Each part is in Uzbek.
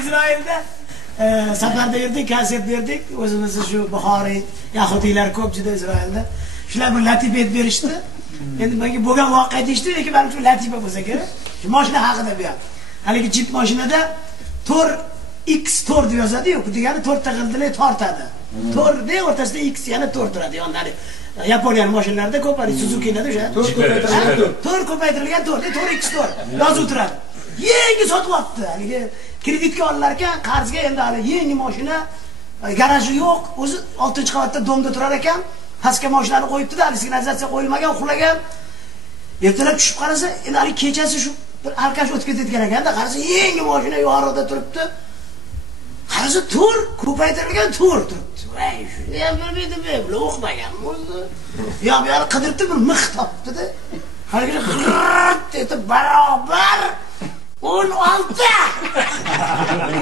Isroilda safarda yurdik, konsert berdik. O'zimizni shu Buxoriy, yahudiylar ko'p juda Isroilda. Shular bir latifa aytib berishdi. Endi menga bo'lgan voqea deyishdi, lekin men shu latifa bo'lsa kerak. Shu mashina haqida bu ham. Haligi Jeep mashinada Tor X Tor deb yozadi-yu, bu degani 4 ta g'ildirak tortadi. Tor de o'rtasida X yana Tor turadi yonda. Yaponiyaning mashinlarida ko'p, Suzuki'larda o'sha Tor ko'paytirilgan Tor, Tor X Tor yozib turadi. Yangi sotib olibdi. Haligi kreditga olinar ekan, qarzga endi hali yangi mashina, garaji yo'q, o'zi 6-qavatda domda turar ekan. Pastga mashinani qo'yibdi-da, signalizatsiya qo'yilmagan, uxlagan. Ertalab tushib qarasa, endi hali kechasi shu bir arkash o'tib ketayotgan ekanda, qarasa yangi mashina yorug'da turibdi. Qarasa Tor ko'paytirilgan Tor turibdi. Voy, shuni ham bilmaydim, bular o'qimaganmi o'zi? Yo'q, bu yerni qidiribdi, bir mix topdi-da. Haligicha g'irt etib barobar 16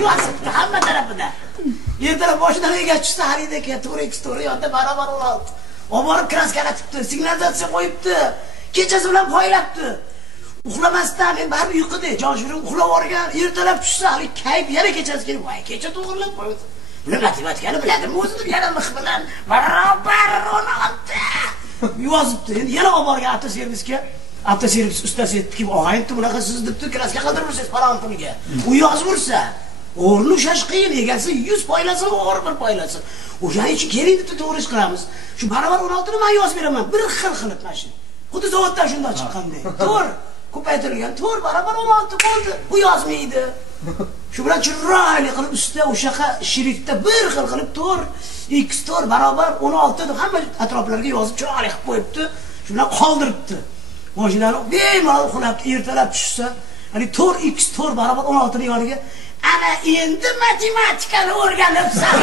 yozibdi hamma tarafida. Ertalab boshidan ega tushsa haridagi Tor X Tor yonda barobar 16. Oborib kraskalatibdi, signalizatsiya qo'yibdi. Kechasi bilan poylabdi. Uxlamasdan men baribir uyquda, jonshurim uxlab olgan. Ertalab tushsa hali kayf yana kechasi kelib, voy, kecha to'g'rilab qo'ydi. Bular matematikani biladimi o'zini yana mix bilan barobar 16 yozibdi. Endi yana olib borgan avtoservisga. Avtoservis ustasi aytdiki, "Og'ayni, bunaqa siz debdi, kraska qildiribsiz falon pulga." U yozib ursa, o'rni ushlash qiyin, egasi 100 poylasa, o'g'ri bir poylasa. O'shaning uchun keling deb to'g'ri ish qilamiz. Shu barobar 16 ni men yozib beraman. Bir xil qilib mashina. Xuddi zavoddan shunday chiqqanday. To'g'ri, ko'paytirilgan Tor barobar 16 bo'ldi. Bu yozmaydi. Shu bilan chiroyli qilib ustida o'shaqa shirikda bir xil qilib Tor X Tor barobar 16 deb hamma atroflarga yozib chiroyli qilib qo'yibdi. Shu bilan qoldiribdi. Mashinani bemalol uxlab ertalab tushsa, hali Tor X Tor barobar 16 ning yoniga ana endi matematikani o'rganibsan.